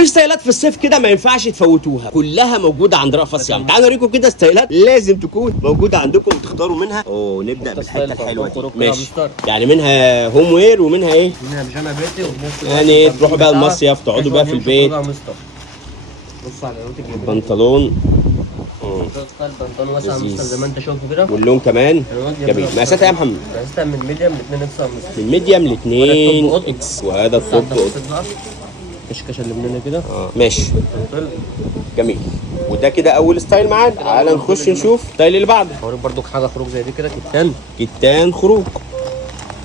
في ستايلات في الصيف كده ما ينفعش تفوتوها، كلها موجوده عند رأفت صيام. تعالوا اوريكم كده ستايلات لازم تكون موجوده عندكم وتختاروا منها. نبدا بالحته الحلوه دي. ماشي، يعني منها هوم وير ومنها ايه؟ منها بيجامه بيتي يعني تروحوا بقى المصيف تقعدوا بقى في البيت. بص على بنطلون البنطلون واسع مستر زي ما انت شايفه كده، واللون كمان جميل. مقاساتها يا محمد؟ مقاساتها من ميديم ل 2 اكس مستر. من ميديم ل 2 اكس. وهذا الطب كشكشه اللي من هنا كده. ماشي جميل. وده كده اول ستايل معانا. تعالى نخش نشوف الستايل اللي بعده. هوريك برضو حاجه خروج زي دي كده، كتان خروج.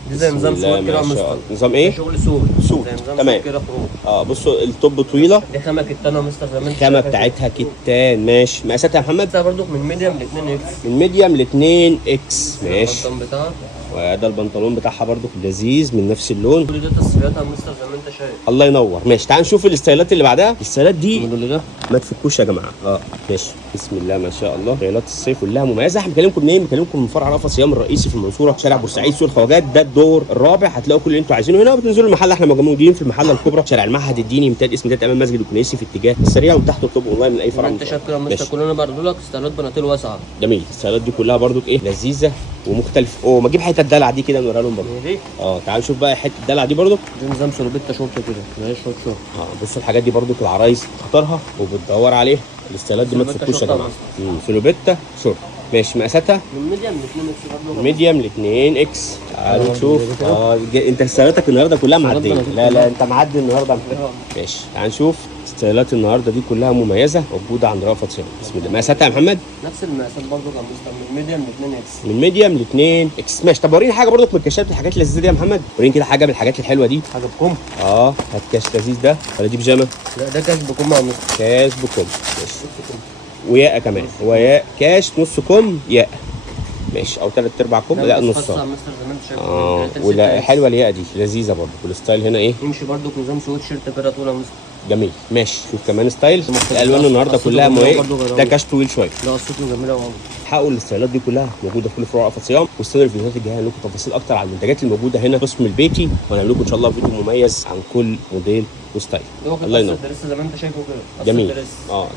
دي زي نظام سوق كده يا مستر. نظام ايه؟ شغل سوق زي نظام تمام كده خروج. بصوا الطب طويله. دي خامه كتان يا مستر زي ما انت الخامه بتاعتها كتان. ماشي. مقاساتها يا محمد؟ ده برضو من ميديم ل 2 اكس. من ميديم ل 2 اكس. ماشي. البنطلون بتاعها وده البنطلون بتاعها برضو لذيذ من نفس اللون. كل ده تصفياتها مستر زي ما انت شايف. الله ينور. ماشي، تعال نشوف الستايلات اللي بعدها. الستايلات دي ده ما تفكوش يا جماعه. ماشي. بسم الله ما شاء الله. ستايلات الصيف كلها مميزه. احنا بنكلمكم منين؟ بنكلمكم من فرع رأفت صيام الرئيسي في المنصوره، شارع بورسعيد، سوق الخواجات. ده الدور الرابع. هتلاقوا كل اللي انتوا عايزينه هنا، وبتنزلوا المحل. احنا موجودين في المحله الكبرى، شارع المعهد الديني، امتداد اسم امام مسجد الكنيسي في اتجاه السريع، وتحت اطلب اونلاين من اي فرع. انت شايف كده مستر كلنا برضو لك ستايلات بناطيل واسعه. جميل. الستايلات دي كلها برضو ايه لذيذه ومختلفه. ما اجيب حته الدلع دي كده نوريها لهم برضو. دي تعالوا نشوف بقى حته الدلع دي برضو. دي نظام سلوبيتا شورت كده، ماشي شورت. بصوا الحاجات دي برضو العرايس تختارها وبتدور عليها. الستايلات دي ما تفكوش يا جماعه. سلوبيتا شورت. ماشي. مقاساتها من ميديم ل 2 اكس برضو. ميديم ل 2 اكس. تعالوا نشوف. انت ستايلاتك النهارده كلها معديه. لا انت معدي النهارده. ماشي. تعالوا نشوف ستايلات النهارده دي كلها مميزه موجوده عند رأفت صيام. بسم الله. مقاساتها يا محمد؟ نفس المقاسات برضو كان مستر من ميديم ل 2 اكس. من ميديم ل 2 اكس. ماشي. طب وريني حاجه برضو من الكاشات الحاجات اللذيذه دي يا محمد. وريني كده حاجه من الحاجات الحلوه دي. حاجه بكم. هات كاش لذيذ ده. ولا دي بيجامه؟ لا ده كاش بكم يا مستر. كاش بكم. ماشي. وياقه كمان. وياق كاش نص كم ياقه. ماشي. او 3/4 كم. لا نص. ولا حلوه الياقه دي لذيذه برضو. والستايل هنا ايه؟ يمشي برضو نظام سويت شيرت كده طويله يا مستر. جميل. ماشي. شوف كمان ستايل. الالوان النهارده كلها ده كاش طويل شويه. لا قصته جميله قوي. حقوا الستايلات دي كلها موجوده في كل فروع رأفت صيام. واستنوا الفيديوهات الجايه هنقول لكم تفاصيل اكتر عن المنتجات الموجوده هنا قسم البيتي، وهنعمل لكم ان شاء الله فيديو مميز عن كل موديل وستايل. الله ينور. زي ما انت شايفه كده. جميل.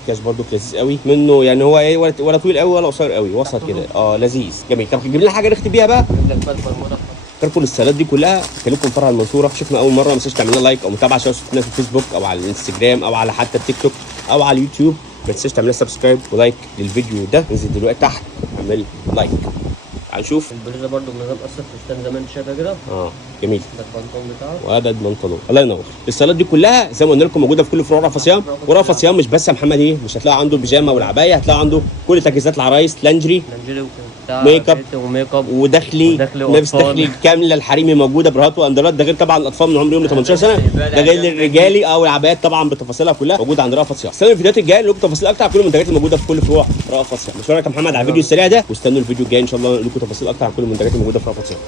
كاش برضو لذيذ قوي منه. يعني هو ايه ولا طويل قوي ولا قصير قوي، وسط كده. لذيذ جميل. طب جيب لنا حاجه نختم بيها بقى. كاركول الستايلات دي كلها بكلمكم فرع المنصوره. شفنا اول مره ما تنساش تعمل لنا لايك او متابعه عشان تشوفنا في الفيسبوك او على الانستجرام او على حتى التيك توك او على اليوتيوب. ما تنساش تعمل لنا سبسكرايب ولايك للفيديو ده. انزل دلوقتي تحت اعمل لايك. تعال نشوف البلوزه برده من نظام قصه فستان زي ما انت شايفها كده. جميل. ده البنطلون بتاعه وهذا البنطلون. الله ينور. الستايلات دي كلها زي ما قلنا لكم موجوده في كل فروع رأفت صيام. ورأفت صيام مش بس يا محمد مش هتلاقوا عنده البيجامه والعبايه، هتلاقوا عنده كل تجهيزات العرايس، لانجري ميك اب وداخلي لبس داخلي كامله الحريمي موجوده براهات واندرات. ده غير طبعا الاطفال من عمر يوم ل 18 سنه. ده غير الرجالي او العبايات طبعا بتفاصيلها كلها موجوده عند رأفت صيام. استنوا الفيديوهات الجايه نقول لكم تفاصيل اكتر عن كل المنتجات الموجوده في كل فروع رأفت صيام. مشكورك يا محمد على الفيديو السريع ده، واستنوا الفيديو الجاي ان شاء الله نقول لكم تفاصيل اكتر عن كل المنتجات الموجوده في رأفت صيام.